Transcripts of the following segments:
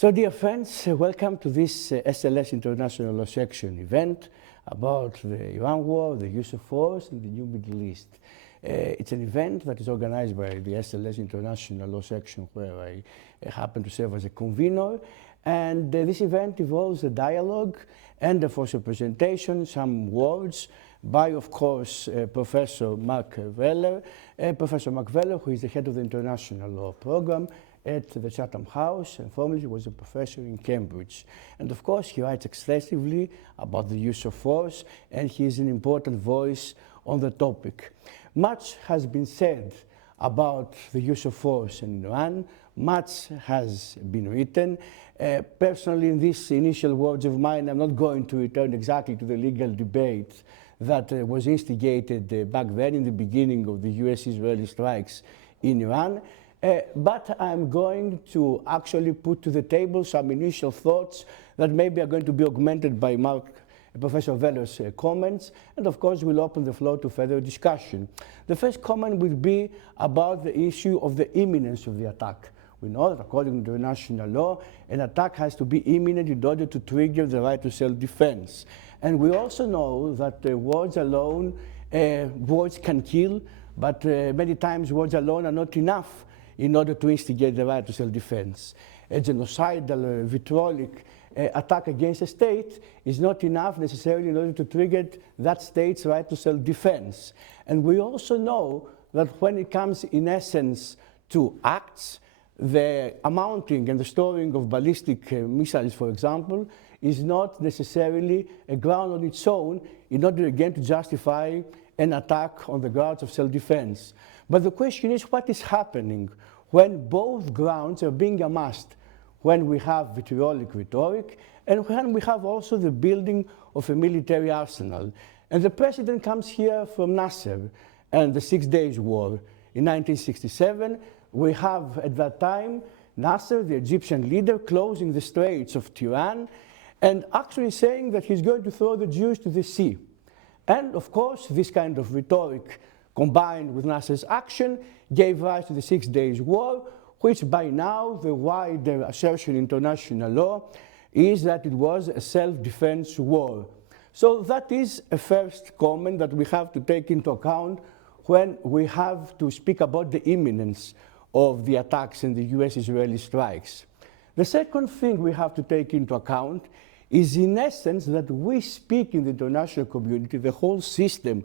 So dear friends, welcome to this SLS International Law Section event about the Iran war, the use of force in the new Middle East. It's an event that is organized by the SLS International Law Section, where I happen to serve as a convenor. And this event involves a dialogue and a force of presentation, some words by, of course, Professor Marc Weller. Professor Marc Weller, who is the head of the International Law Program at the Chatham House, and formerly was a professor in Cambridge. And of course, he writes extensively about the use of force, and he is an important voice on the topic. Much has been said about the use of force in Iran. Much has been written. Personally, in these initial words of mine, I'm not going to return exactly to the legal debate that was instigated back then in the beginning of the US-Israeli strikes in Iran. But I'm going to actually put to the table some initial thoughts that maybe are going to be augmented by Professor Weller's comments, and of course we'll open the floor to further discussion. The first comment will be about the issue of the imminence of the attack. We know that according to international law, an attack has to be imminent in order to trigger the right to self-defense. And we also know that words alone, words can kill, but many times words alone are not enough in order to instigate the right to self-defense. A genocidal, vitriolic attack against a state is not enough necessarily in order to trigger that state's right to self-defense. And we also know that when it comes in essence to acts, the amounting and the storing of ballistic missiles, for example, is not necessarily a ground on its own in order again to justify an attack on the grounds of self-defense. But the question is, what is happening when both grounds are being amassed, when we have vitriolic rhetoric and when we have also the building of a military arsenal? And the president comes here from Nasser and the 6 Days War in 1967. We have at that time Nasser, the Egyptian leader, closing the straits of Tiran and actually saying that he's going to throw the Jews to the sea. And of course, this kind of rhetoric combined with Nasser's action gave rise to the 6 Days War, which by now the wider assertion in international law is that it was a self-defense war. So that is a first comment that we have to take into account when we have to speak about the imminence of the attacks and the US-Israeli strikes. The second thing we have to take into account is in essence that we speak in the international community, the whole system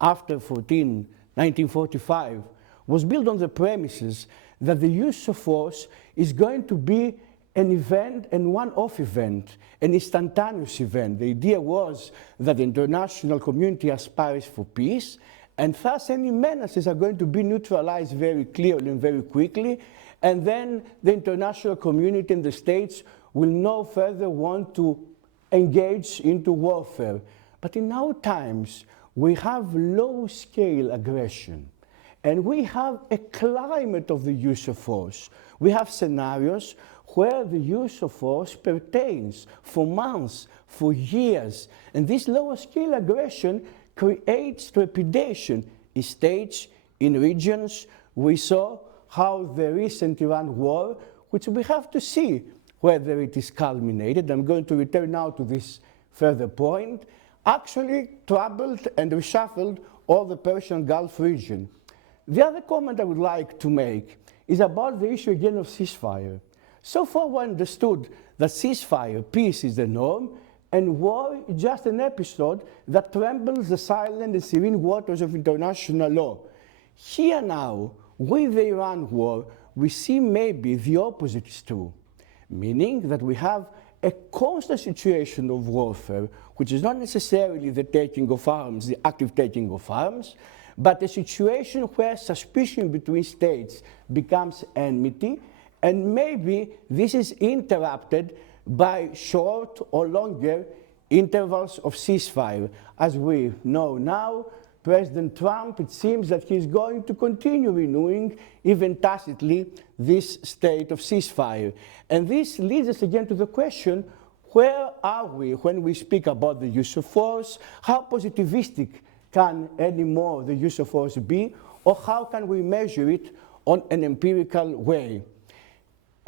after 1945 was built on the premises that the use of force is going to be an event and one-off event, an instantaneous event. The idea was that the international community aspires for peace, and thus any menaces are going to be neutralized very clearly and very quickly, and then the international community and the states will no further want to engage into warfare. But in our times, we have low-scale aggression, and we have a climate of the use of force. We have scenarios where the use of force pertains for months, for years, and this lower-scale aggression creates trepidation in states, in regions. We saw how the recent Iran war, which we have to see whether it is culminated, I'm going to return now to this further point, actually troubled and reshuffled all the Persian Gulf region. The other comment I would like to make is about the issue again of ceasefire. So far we understood that ceasefire, peace, is the norm, and war is just an episode that trembles the silent and serene waters of international law. Here now, with the Iran war, we see maybe the opposite is true, meaning that we have a constant situation of warfare, which is not necessarily the taking of arms, the active taking of arms, but a situation where suspicion between states becomes enmity, and maybe this is interrupted by short or longer intervals of ceasefire. As we know now, President Trump, it seems that he's going to continue renewing, even tacitly, this state of ceasefire. And this leads us again to the question, where are we when we speak about the use of force? How positivistic can anymore the use of force be? Or how can we measure it on an empirical way?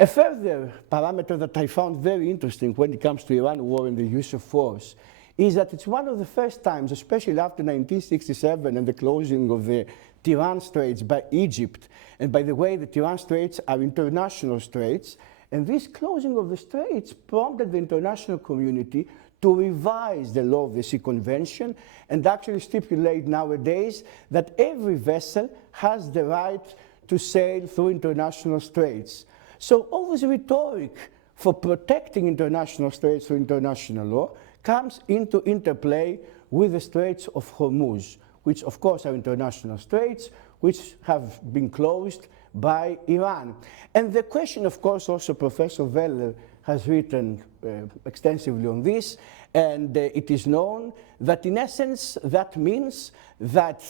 A further parameter that I found very interesting when it comes to Iran war and the use of force is that it's one of the first times, especially after 1967 and the closing of the Tiran Straits by Egypt. And by the way, the Tiran Straits are international straits, and this closing of the straits prompted the international community to revise the law of the sea convention and actually stipulate nowadays that every vessel has the right to sail through international straits. So all this rhetoric for protecting international straits through international law comes into interplay with the Straits of Hormuz, which of course are international straits, which have been closed by Iran. And the question, of course, also Professor Weller has written extensively on this, and it is known that in essence that means that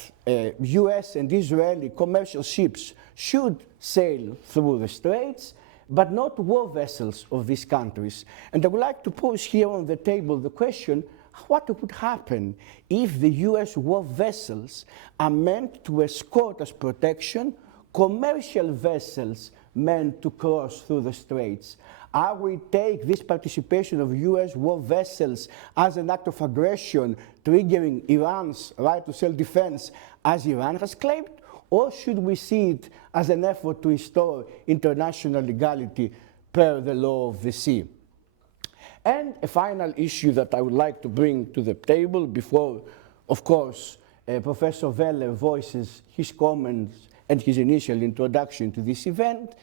US and Israeli commercial ships should sail through the straits, but not war vessels of these countries. And I would like to pose here on the table the question, what would happen if the US war vessels are meant to escort as protection commercial vessels meant to cross through the straits? Are we take this participation of US war vessels as an act of aggression, triggering Iran's right to self-defense, as Iran has claimed? Or should we see it as an effort to restore international legality per the law of the sea? And a final issue that I would like to bring to the table before, of course, Professor Weller voices his comments and his initial introduction to this event,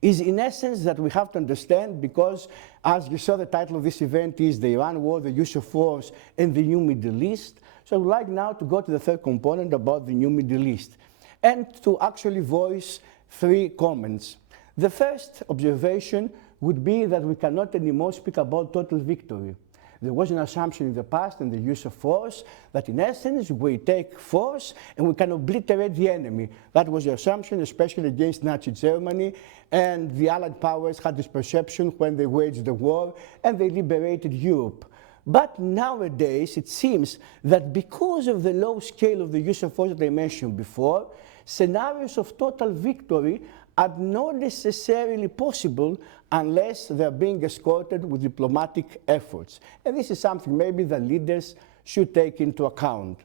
is in essence that we have to understand, because as you saw, the title of this event is the Iran War, the Use of Force, and the New Middle East. So I would like now to go to the third component about the New Middle East, and to actually voice three comments. The first observation would be that we cannot anymore speak about total victory. There was an assumption in the past in the use of force that in essence we take force and we can obliterate the enemy. That was the assumption, especially against Nazi Germany, and the Allied powers had this perception when they waged the war and they liberated Europe. But nowadays it seems that because of the low scale of the use of force that I mentioned before, scenarios of total victory are not necessarily possible unless they're being escorted with diplomatic efforts. And this is something maybe the leaders should take into account.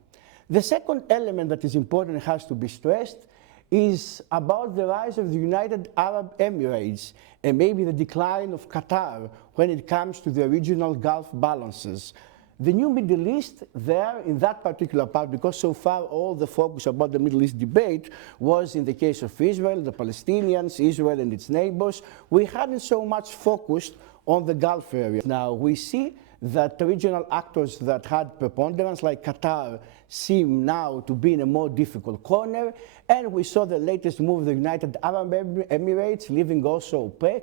The second element that is important and has to be stressed is about the rise of the United Arab Emirates and maybe the decline of Qatar when it comes to the regional Gulf balances. The New Middle East there, in that particular part, because so far all the focus about the Middle East debate was in the case of Israel, the Palestinians, Israel and its neighbors, we hadn't so much focused on the Gulf area. Now we see that the regional actors that had preponderance, like Qatar, seem now to be in a more difficult corner, and we saw the latest move of the United Arab Emirates, leaving also OPEC,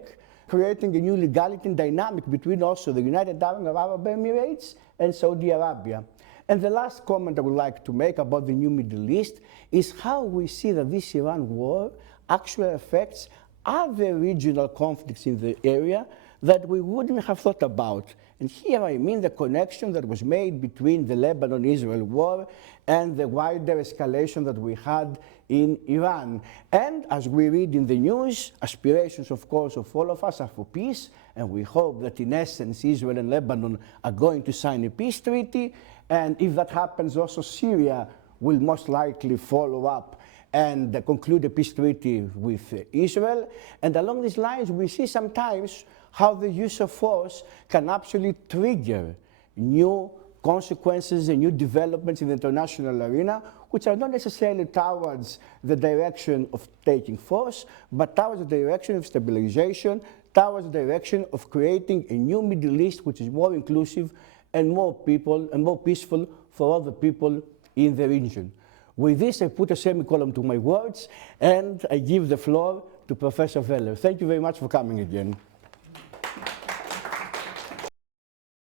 creating a new legality and dynamic between also the United Arab Emirates and Saudi Arabia. And the last comment I would like to make about the New Middle East is how we see that this Iran war actually affects other regional conflicts in the area that we wouldn't have thought about. And here I mean the connection that was made between the Lebanon-Israel war and the wider escalation that we had in Iran. And as we read in the news, aspirations, of course, of all of us are for peace, and we hope that in essence Israel and Lebanon are going to sign a peace treaty, and if that happens also Syria will most likely follow up and conclude a peace treaty with Israel. And along these lines we see sometimes how the use of force can actually trigger new consequences and new developments in the international arena, which are not necessarily towards the direction of taking force, but towards the direction of stabilization, towards the direction of creating a new Middle East which is more inclusive and more peaceful for all the people in the region. With this, I put a semicolon to my words, and I give the floor to Professor Weller. Thank you very much for coming again.